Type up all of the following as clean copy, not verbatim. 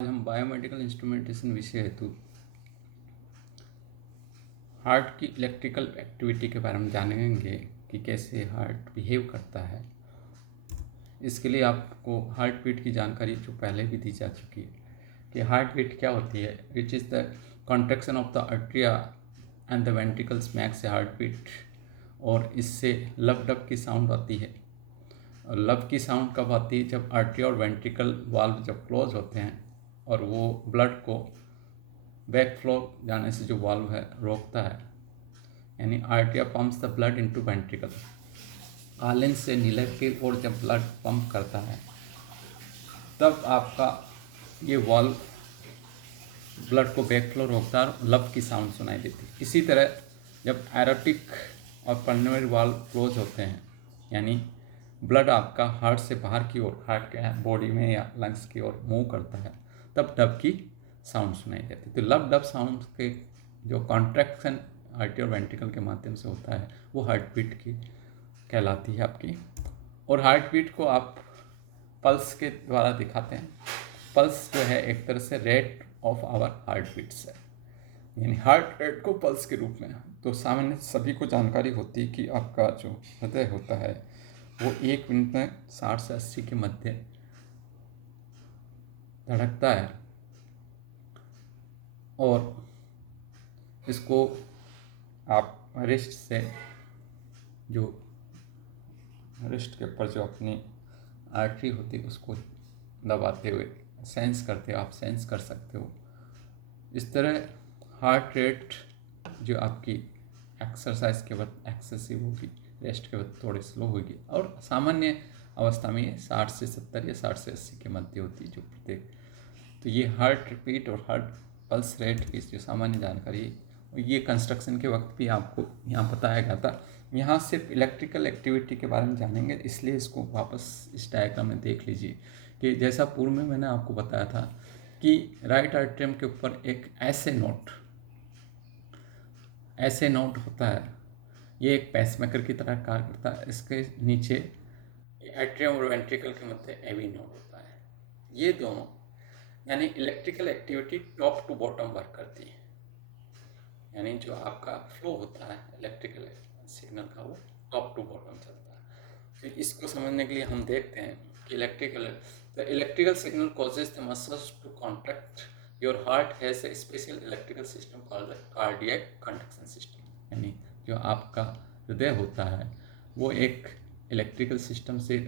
आज हम biomedical instrumentation विषय हेतु हार्ट की इलेक्ट्रिकल एक्टिविटी के बारे में जानेंगे कि कैसे हार्ट बिहेव करता है। इसके लिए आपको हार्ट बीट की जानकारी जो पहले भी दी जा चुकी है कि हार्ट बीट क्या होती है, which is the contraction of the atria and the ventricles makes a heart beat. और इससे लब डब की साउंड आती है। और लब की साउंड कब आती है? जब आर्टरी और वेंट्रिकल वाल्व जब क्लोज होते हैं और वो ब्लड को बैक फ्लो जाने से जो वाल्व है रोकता है, यानी atria pumps the blood into ventricle. आलन से नीलक की ओर जब ब्लड पंप करता है तब आपका ये वाल्व ब्लड को बैक फ्लो रोकता है और लब की साउंड सुनाई देती है। इसी तरह जब एरोटिक और पल्मोनरी वाल्व क्लोज होते हैं, यानी ब्लड आपका हार्ट से बाहर की ओर, हार्ट के बॉडी में या लंग्स की ओर मूव करता है, तब डब की साउंड सुनाई देती है। तो लब डब साउंड के जो कॉन्ट्रैक्शन आर्टरी और वेंट्रिकल के माध्यम से होता है वो हार्ट बीट की कहलाती है आपकी। और हार्ट बीट को आप पल्स के द्वारा दिखाते हैं। पल्स जो है एक तरह से rate of our heart beats है, यानी हार्ट रेट को पल्स के रूप में। तो सामान्य सभी को जानकारी होती है कि आपका जो हृदय होता है वो 1 मिनट में 60 से 80 के मध्य धड़कता है। और इसको आप रिस्ट से, जो रिस्ट के ऊपर जो अपनी आर्टरी होती है उसको दबाते हुए सेंस करते हो, आप सेंस कर सकते हो। इस तरह हार्ट रेट जो आपकी एक्सरसाइज के वक्त एक्सेसिव होगी, रेस्ट के वक्त थोड़ी स्लो होगी, और सामान्य अवस्था में ये 60 से 70 या 60 से 80 के मध्य होती है जो प्रत्येक। तो ये हार्ट बीट और हार्ट पल्स रेट की जो सामान्य जानकारी है ये कंस्ट्रक्शन के वक्त भी आपको यहाँ बताया गया था। यहाँ सिर्फ इलेक्ट्रिकल एक्टिविटी के बारे में जानेंगे, इसलिए इसको वापस इस डायग्राम में देख लीजिए कि जैसा पूर्व में मैंने आपको बताया था कि राइट आर्टरियम के ऊपर एक ऐसे नोट होता है। ये एक पेसमेकर की तरह कार्य करता है। इसके नीचे एट्रियम और वेंट्रिकल के मध्य एवी नोड होता है। ये दोनों यानी electrical activity top to bottom work करती है, यानी जो आपका फ्लो होता है इलेक्ट्रिकल सिग्नल का वो टॉप टू बॉटम चलता है। तो इसको समझने के लिए हम देखते हैं कि electrical signal causes the muscles to contract. Your heart has a special electrical system called cardiac conduction system, यानी जो आपका हृदय होता है वो एक इलेक्ट्रिकल सिस्टम से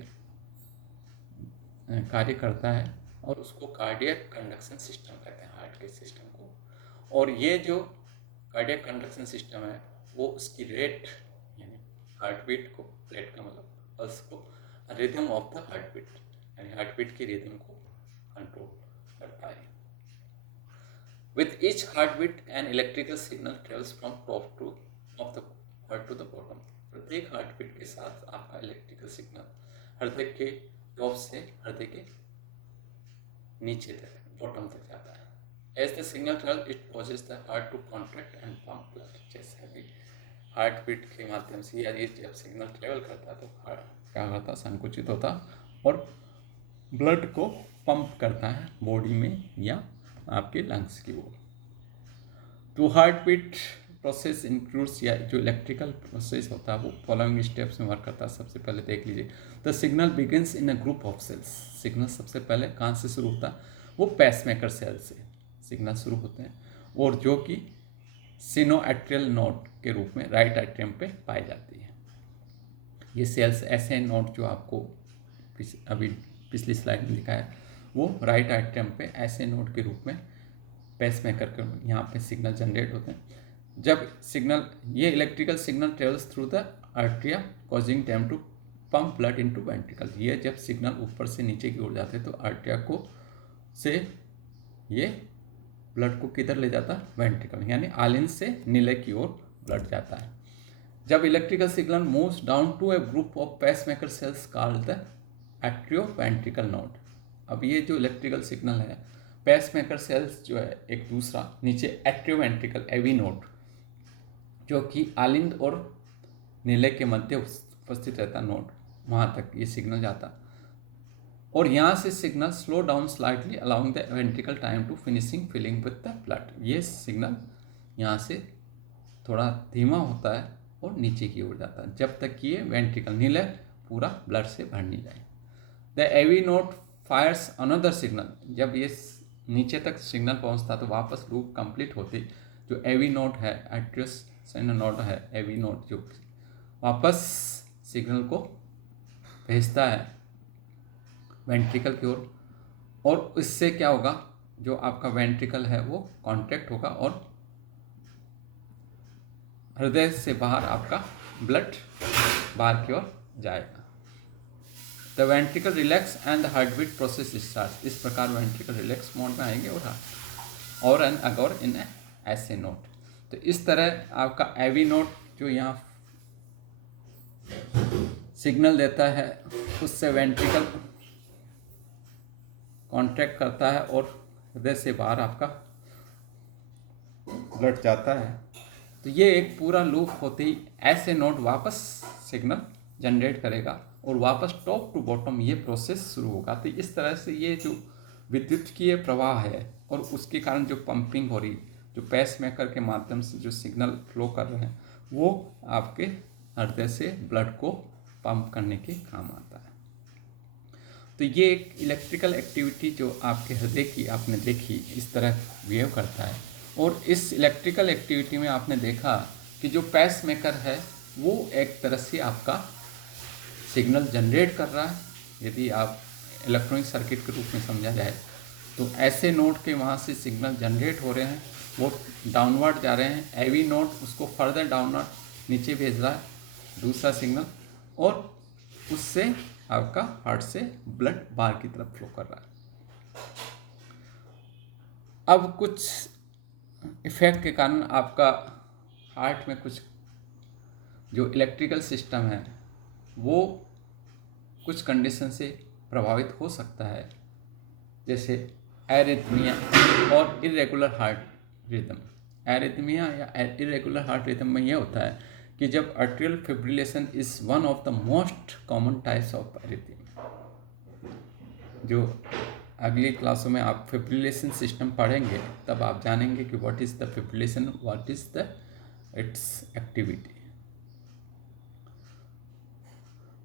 कार्य करता है और उसको कार्डियक कंडक्शन सिस्टम कहते हैं, हार्ट के सिस्टम को। और ये जो कार्डियक कंडक्शन सिस्टम है वो उसकी रेट, यानी हार्ट बीट को, रेट का मतलब पल्स को, rhythm of the heart beat, यानी हार्ट बीट की रिदम को कंट्रोल करता है। With each heart beat an electrical signal travels from top to of the heart to the bottom. प्रत्येक हार्ट बीट के साथ आपका इलेक्ट्रिकल सिग्नल हृदय के टॉप से हृदय के नीचे तक, बॉटम तक जाता है। As the signal travels, it causes the heart to contract and pump blood। जैसे अभी हार्ट बीट के माध्यम से या ये जब सिग्नल ट्रेवल करता है तो हार्ट क्या करता है, संकुचित होता और ब्लड को पंप करता है बॉडी में या आपके लंग्स की ओर। तो हार्ट बीट प्रोसेस इंक्लूड्स, या जो इलेक्ट्रिकल प्रोसेस होता है वो फॉलोइंग स्टेप्स में वर्क करता है। सबसे पहले देख लीजिए, the signal begins in a group of cells. Signal सबसे पहले कहाँ से शुरू होता है? वो पेसमेकर सेल से सिग्नल शुरू होते हैं, और जो कि सिनोएट्रियल नोड के रूप में राइट एट्रियम पे पाई जाती है। ये सेल्स ऐसे नोड जो आपको अभी पिछली स्लाइड में दिखाया, वो राइट एट्रियम पे ऐसे नोड के रूप में पेसमेकर के यहाँ पे सिग्नल जनरेट होते हैं। जब सिग्नल, ये electrical signal travels through the atria causing them to pump blood into ventricle. ये जब सिग्नल ऊपर से नीचे की ओर जाते हैं तो आर्टरिया को से ये ब्लड को किधर ले जाता है? वेंट्रिकल, यानी आलिन से नीले की ओर ब्लड जाता है। जब electrical signal moves down to a group of pacemaker cells called the atrio ventricle node. अब ये जो इलेक्ट्रिकल सिग्नल है, पेसमेकर सेल्स जो है एक दूसरा, नीचे एट्रियो वेंट्रिकल एवी नोड जो कि आलिंद और नीले के मध्य उपस्थित रहता नोड, वहाँ तक ये सिग्नल जाता। और यहाँ से signal slow down slightly allowing the ventricle time to finishing filling with the blood. ये सिग्नल यहाँ से थोड़ा धीमा होता है और नीचे की ओर जाता है जब तक कि ये वेंट्रिकल नीले पूरा ब्लड से भर नहीं जाए। The AV node fires another signal. जब ये नीचे तक सिग्नल पहुंचता तो वापस लूप कंप्लीट होती जो एवी नोट है, एट्रियस नोट है, एवी नोट जो वापस सिग्नल को भेजता है वेंट्रिकल की ओर, और इससे क्या होगा, जो आपका वेंट्रिकल है वो कॉन्ट्रैक्ट होगा और हृदय से बाहर आपका ब्लड बाहर की ओर जाएगा। The ventricle relax and the heart beat process start. इस प्रकार वेंट्रिकल रिलैक्स मोड में आएंगे और एन अगौर इन ऐसे नोट। तो इस तरह आपका एवी नोट जो यहाँ सिग्नल देता है उससे वेंट्रिकल कॉन्ट्रैक्ट करता है और हृदय से बाहर आपका ब्लड जाता है। तो ये एक पूरा लूप होते ही ऐसे नोट वापस सिग्नल जनरेट करेगा और वापस टॉप टू बॉटम ये प्रोसेस शुरू होगा। तो इस तरह से ये जो विद्युतीय प्रवाह है और उसके कारण जो पंपिंग हो रही, जो पेस मेकर के माध्यम से जो सिग्नल फ्लो कर रहे हैं, वो आपके हृदय से ब्लड को पंप करने के काम आता है। तो ये एक इलेक्ट्रिकल एक्टिविटी जो आपके हृदय की आपने देखी इस तरह बिहेव करता है। और इस इलेक्ट्रिकल एक्टिविटी में आपने देखा कि जो पेस मेकर है वो एक तरह से आपका सिग्नल जनरेट कर रहा है। यदि आप इलेक्ट्रॉनिक सर्किट के रूप में समझा जाए तो ऐसे नोड के वहाँ से सिग्नल जनरेट हो रहे हैं, वो डाउनवर्ड जा रहे हैं, एवी नोड उसको फर्दर डाउनवर्ड नीचे भेज रहा है दूसरा सिग्नल, और उससे आपका हार्ट से ब्लड बाहर की तरफ फ्लो कर रहा है। अब कुछ इफेक्ट के कारण आपका हार्ट में कुछ जो इलेक्ट्रिकल सिस्टम है वो कुछ कंडीशन से प्रभावित हो सकता है, जैसे एरिथमिया और इरेगुलर हार्ट रिदम। एरिथमिया या इरेगुलर हार्ट रिदम में यह होता है कि जब arterial fibrillation is one of the most common types of arrhythmia. जो अगली क्लासों में आप फिब्रिलेशन सिस्टम पढ़ेंगे तब आप जानेंगे कि what is the fibrillation, what is the it's activity.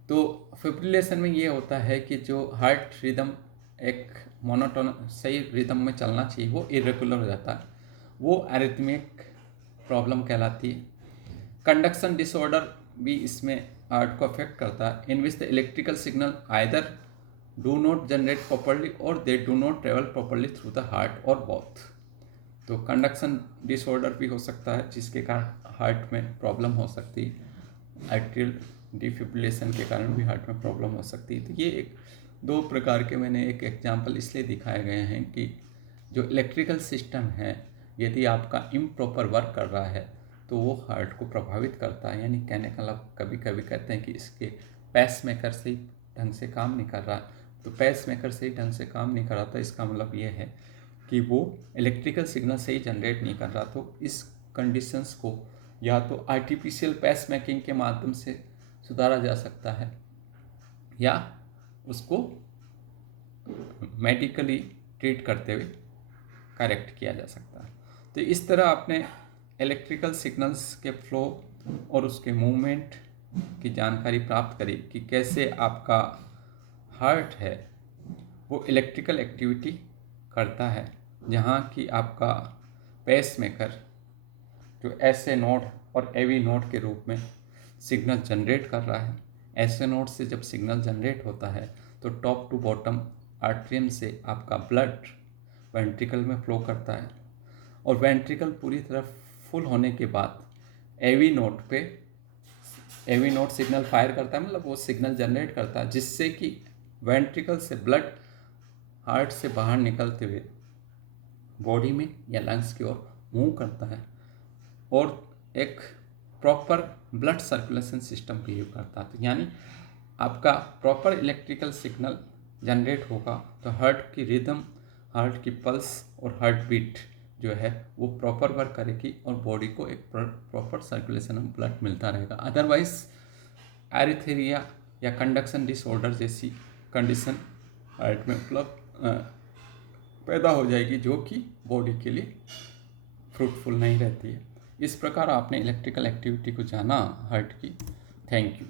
तो फिब्रिलेशन में ये होता है कि जो हार्ट रिदम एक मोनोटोन सही रिदम में चलना चाहिए वो इरेगुलर हो जाता है, वो एरिथमिक प्रॉब्लम कहलाती है। कंडक्शन डिसऑर्डर भी इसमें हार्ट को अफेक्ट करता है, in which the electrical signal either do not generate properly और they do not travel properly through the heart और बोथ। तो कंडक्शन डिसऑर्डर भी हो सकता है जिसके कारण हार्ट में प्रॉब्लम हो सकती है, आर्टेरियल डिफिब्रिलेशन के कारण भी हार्ट में प्रॉब्लम हो सकती है। तो ये एक दो प्रकार के मैंने एक एग्जांपल इसलिए दिखाए गए हैं कि जो इलेक्ट्रिकल सिस्टम है यदि आपका इम्प्रॉपर वर्क कर रहा है तो वो हार्ट को प्रभावित करता है। यानी कहने का मतलब कभी कभी कहते हैं कि इसके पेस मेकर से ही ढंग से काम नहीं कर रहा, तो पेस मेकर से ही ढंग से काम नहीं कर रहा था इसका मतलब ये है कि वो इलेक्ट्रिकल सिग्नल से ही जनरेट नहीं कर रहा। तो इस कंडीशंस को या तो आर्टिफिशियल पेस मेकिंग के माध्यम से सुधारा जा सकता है या उसको मेडिकली ट्रीट करते हुए करेक्ट किया जा सकता है। तो इस तरह आपने इलेक्ट्रिकल सिग्नल्स के फ्लो और उसके मूवमेंट की जानकारी प्राप्त करी कि कैसे आपका हार्ट है वो इलेक्ट्रिकल एक्टिविटी करता है, जहाँ कि आपका पेस मेकर जो ऐसे नोड और एवी नोड के रूप में सिग्नल जनरेट कर रहा है। ऐसे नोड से जब सिग्नल जनरेट होता है तो टॉप टू बॉटम आर्टरियम से आपका ब्लड वेंट्रिकल में फ्लो करता है और वेंट्रिकल पूरी तरह फुल होने के बाद एवी नोड सिग्नल फायर करता है, मतलब वो सिग्नल जनरेट करता है जिससे कि वेंट्रिकल से ब्लड हार्ट से बाहर निकलते हुए बॉडी में या लंग्स की ओर मूव करता है और एक proper blood circulation system behave करता है। तो यानी आपका प्रॉपर इलेक्ट्रिकल सिग्नल जनरेट होगा तो हार्ट की रिदम, हार्ट की पल्स और हार्ट बीट जो है वो प्रॉपर वर्क करेगी और बॉडी को एक प्रॉपर सर्कुलेशन ऑफ ब्लड मिलता रहेगा। अदरवाइज एरिथेरिया या कंडक्शन डिसऑर्डर जैसी कंडीशन हार्ट में पैदा हो जाएगी, जो कि बॉडी के लिए फ्रूटफुल नहीं रहती है। इस प्रकार आपने इलेक्ट्रिकल एक्टिविटी को जाना हार्ट की। Thank you.